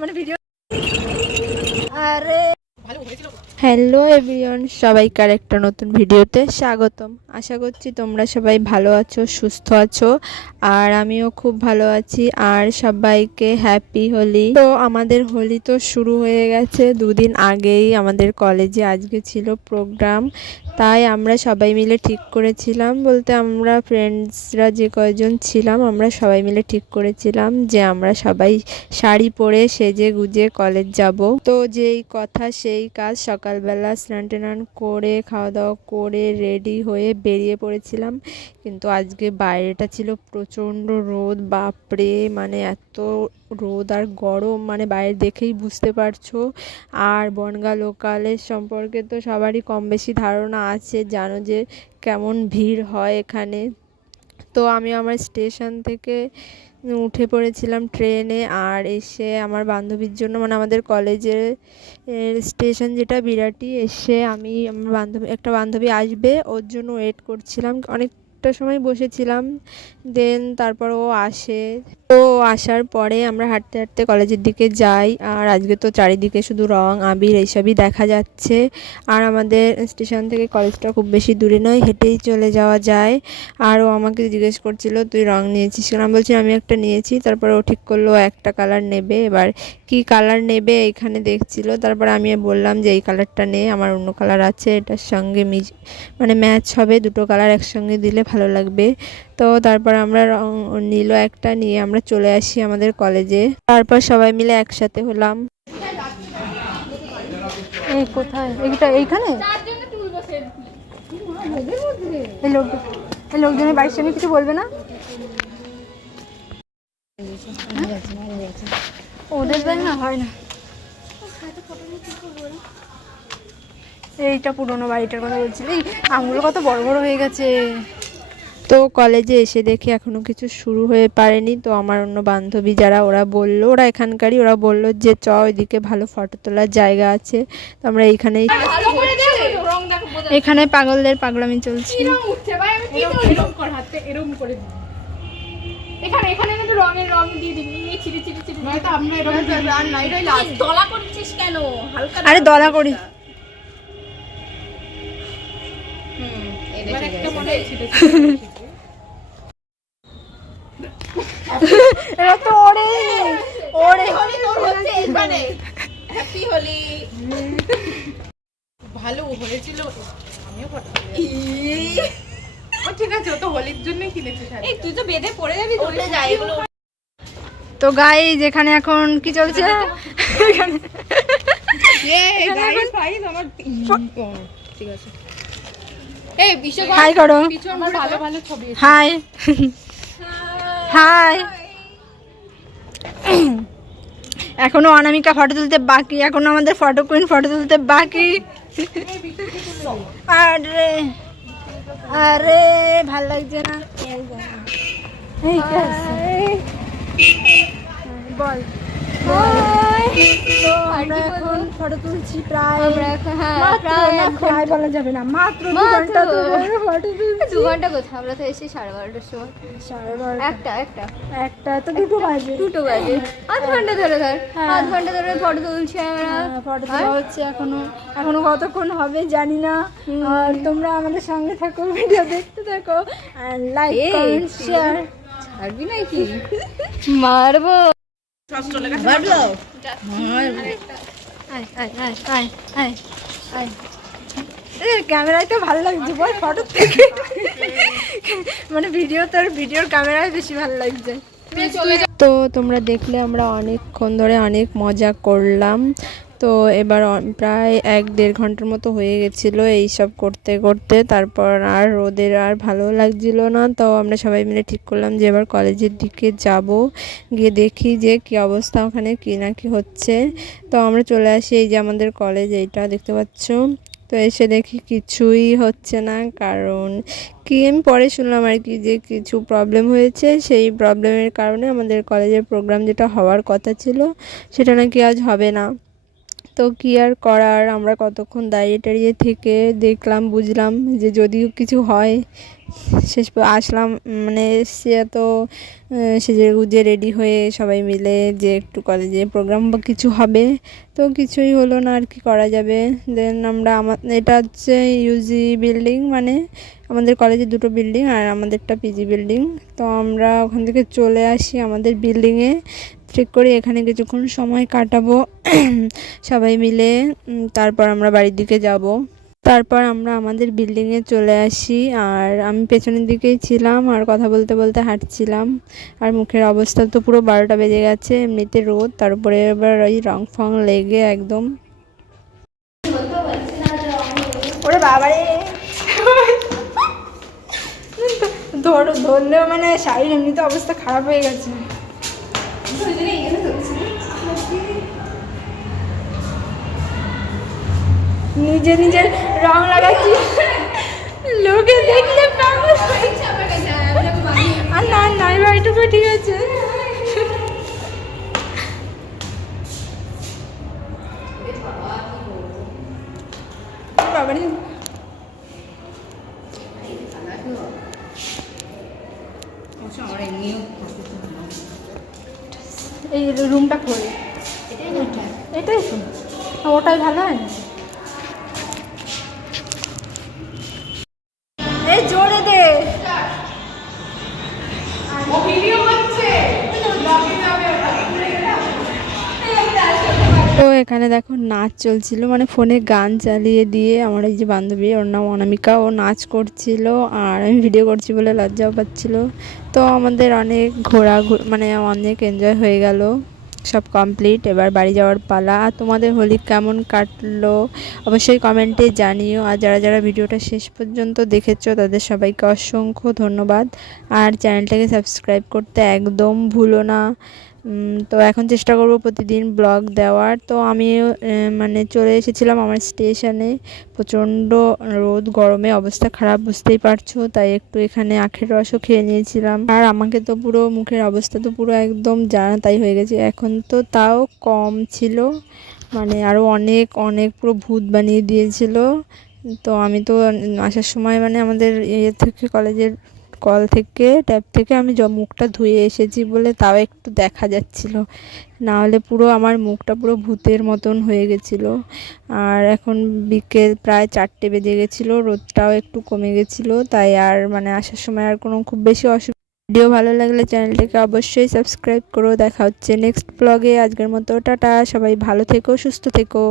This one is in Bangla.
মানে ভিডিও আরে হ্যালো এভরিওয়ান, সবাইকার একটা নতুন ভিডিওতে স্বাগতম। আশা করছি তোমরা সবাই ভালো আছো, সুস্থ আছো, আর আমিও খুব ভালো আছি। আর সবাইকে হ্যাপি হোলি। তো আমাদের হোলি তো শুরু হয়ে গেছে দুদিন আগেই। আমাদের কলেজে আজকে ছিল প্রোগ্রাম, তাই আমরা সবাই মিলে ঠিক করেছিলাম, বলতে আমরা ফ্রেন্ডসরা যে কয়েকজন ছিলাম আমরা সবাই মিলে ঠিক করেছিলাম যে আমরা সবাই শাড়ি পরে সেজে গুজে কলেজ যাব। তো যেই কথা সেই কাজ, সকালবেলা স্নান টান করে খাওয়া দাওয়া করে রেডি হয়ে বেরিয়ে পড়েছিলাম। কিন্তু আজকে বাইরেটা ছিল প্রচণ্ড রোদ, বাপরে, মানে এত রোদ আর গরম, মানে বাইরে দেখেই বুঝতে পারছো। আর বনগাঁ লোকালের সম্পর্কে তো সবারই কম বেশি ধারণা আছে, জানো যে কেমন ভিড় হয় এখানে। তো আমি আমার স্টেশন থেকে উঠে পড়েছিলাম ট্রেনে, আর এসে আমার বান্ধবীর জন্য, মানে আমাদের কলেজের স্টেশন যেটা বিরাটি, এসে আমি আমার একটা বান্ধবী আসবে ওর জন্য ওয়েট করছিলাম। অনেকটা সময় বসেছিলাম, দেন তারপর ও আসে। তো আসার পরে আমরা হাঁটতে হাঁটতে কলেজের দিকে যাই। আর আজকে তো চারিদিকে শুধু রং আবির এইসবই দেখা যাচ্ছে। আর আমাদের স্টেশন থেকে কলেজটা খুব বেশি দূরে নয়, হেঁটেই চলে যাওয়া যায়। আর ও আমাকে জিজ্ঞেস করছিল তুই রং নিয়েছিস কেন, আমি বলছি আমি একটা নিয়েছি। তারপর ও ঠিক করলো একটা কালার নেবে, এবার কি কালার নেবে এইখানে দেখছিল। তারপর আমি বললাম যে এই কালারটা নে, আমার অন্য কালার আছে, এটার সঙ্গে মানে ম্যাচ হবে, দুটো কালার একসঙ্গে দিলে ভালো লাগবে। তো তারপর আমরা রং নিল একটা, নিয়ে আমরা চলে আসি আমাদের কলেজে। তারপর সবাই মিলে একসাথে হলাম। এই কোথায়, এইখানে এই লোকজনের বাড়ির সামনে কিছু বলবে না? ওদের দেখ না, হয় না। এইটা পুরোনো বাড়িটার কথা বলছি। এই আমগুলো কত বড় বড় হয়ে গেছে। তো কলেজে এসে দেখি এখনো কিছু শুরু হয়ে পারেনি। তো আমার অন্য বান্ধবী যারা, ওরা এখানকারই, ওরা বললো যে চ ওইদিকে ভালো ফটো তোলার জায়গা আছে। তো আমরা এখানে পাগলদের পাগলামি চলছে। আরে দলা করি এরা তো ওরে ওরে হ্যাপি হোলি। ভালো হয়েছিল, আমিও ঠিক আছে, ও তো হোলির জন্যই কিনেছি। তুই তো বেঁধে পড়ে যাবি, উল্টে যায় এগুলো। তো গাইস এখানে এখন কি চলছে? হাই করো, হাই হাই। এখনো অনামিকা ফটো তুলতে বাকি, এখনো আমাদের ফটো কুইন ফটো তুলতে বাকি। আরে আরে ভাল লাগছে না, বল। আমরা এখন ফটো তুলছি, প্রায় প্রায় বলা যাবে না, মাত্র 2 ঘন্টা ফটো তুলছি। 2 ঘন্টা কোথায়, আমরা তো এসে 12:30টার সময়। 12:30 একটা তো দুটো বাজে আধ ঘন্টা ধরে আধ ঘন্টা ধরে ফটো তুলছি আমরা। ফটো তোলা হচ্ছে এখনো কতক্ষণ হবে জানি না। আর তোমরা আমাদের সঙ্গে থাকো, ভিডিও দেখতে থাকো, আর লাইক কমেন্ট শেয়ার। ছাড়বি নাকি? মারবো সব চলে গেছে। ক্যামেরায় তো ভালো লাগছে বল, ফটো থেকে মানে ভিডিওর ক্যামেরায় বেশি ভালো লাগছে। তো তোমরা দেখলে আমরা অনেকক্ষণ ধরে অনেক মজা করলাম। তো এবার প্রায় 1-1.5 ঘন্টার মতো হয়ে গেছিলো এইসব করতে করতে। তারপর আর রোদের আর ভালো লাগছিল না, তো আমরা সবাই মিলে ঠিক করলাম যে এবার কলেজের দিকে যাব, গিয়ে দেখি যে কী অবস্থা ওখানে, কী না কি হচ্ছে। তো আমরা চলে আসি, এই যে আমাদের কলেজ, এইটা দেখতে পাচ্ছ। তো এসে দেখি কিছুই হচ্ছে না, কারণ কি আমি পরে শুনলাম আর কি যে কিছু প্রবলেম হয়েছে। সেই প্রবলেমের কারণে আমাদের কলেজের প্রোগ্রাম যেটা হওয়ার কথা ছিল সেটা নাকি আজ হবে না। তো কি আর করার, আমরা কতক্ষণ দাঁড়িয়ে টাড়িয়ে থেকে দেখলাম, বুঝলাম যে যদিও কিছু হয়। আসলাম, মানে সে তো সেজে গুজে রেডি হয়ে সবাই মিলে যে একটু কলেজে প্রোগ্রাম বা কিছু হবে, তো কিছুই হলো না, আর কি করা যাবে। দেন এটা হচ্ছে ইউজি বিল্ডিং, মানে আমাদের কলেজে দুটো বিল্ডিং, আর আমাদেরটা পিজি বিল্ডিং। তো আমরা ওখান থেকে চলে আসি আমাদের বিল্ডিংয়ে, ঠিক করে এখানে কিছুক্ষণ সময় কাটাবো সবাই মিলে। তারপর আমরা বাড়ির দিকে যাব। তারপর আমরা আমাদের বিল্ডিংয়ে চলে আসি, আর আমি পেছনের দিকেই ছিলাম আর কথা বলতে বলতে হাঁটছিলাম। আর মুখের অবস্থা তো পুরো 12টা বেজে গেছে, এমনিতে রোদ, তার উপরে এবার ওই রং ফং লেগে একদম। ওরে বাবারে ধরলেও মানে শাড়ির এমনিতে অবস্থা খারাপ হয়ে গেছে। নিজে নিজের রং লাগাচ্ছি, লোকে দেখলে পাগল। আর না না এইটুকু ঠিক আছে। বাবারে এই রুমটা খোলে, এটাই তো, ওটাই ভালো হয় না। এই জোরে দে। তো এখানে দেখো নাচ চলছিল, মানে ফোনে গান চালিয়ে দিয়ে আমার এই যে বান্ধবী, ওর নাম অনামিকা, ও নাচ করছিল আর আমি ভিডিও করছি বলে লজ্জাও পাচ্ছিল। তো আমাদের অনেক মানে অনেক এনজয় হয়ে গেল, সব কমপ্লিট। এবার বাড়ি যাওয়ার পালা। তোমাদের হোলি কেমন কাটলো অবশ্যই কমেন্টে জানিও। আর যারা যারা ভিডিওটা শেষ পর্যন্ত দেখেছো তাদের সবাইকে অসংখ্য ধন্যবাদ। আর চ্যানেলটাকে সাবস্ক্রাইব করতে একদম ভুলো না। তো এখন চেষ্টা করব প্রতিদিন ব্লগ দেওয়ার। তো আমি মানে চলে এসেছিলাম আমার স্টেশনে, প্রচণ্ড রোদ, গরমে অবস্থা খারাপ, বুঝতেই পারছো। তাই একটু এখানে আখের রসও খেয়ে নিয়েছিলাম। আর আমাকে তো পুরো মুখের অবস্থা তো পুরো একদম জানা তাই হয়ে গেছে। এখন তো তাও কম ছিল, মানে আরও অনেক অনেক পুরো ভূত বানিয়ে দিয়েছিল। তো আমি তো আসার সময় মানে আমাদের থেকে কলেজের কল থেকে ট্যাপ থেকে আমি মুখটা ধুয়ে এসেছি বলে তাও একটু দেখা যাচ্ছিল, না হলে পুরো আমার মুখটা পুরো ভূতের মতন হয়ে গেছিলো। আর এখন বিকেল প্রায় 4টে বেজে গেছিলো, রোদটাও একটু কমে গেছিলো, তাই আর মানে আসার সময় আর কোনো খুব বেশি অসুবিধা। ভিডিও ভালো লাগলে চ্যানেলটাকে অবশ্যই সাবস্ক্রাইব করো। দেখা হচ্ছে নেক্সট ব্লগে। আজকের মতো টাটা, সবাই ভালো থেকো, সুস্থ থেকো।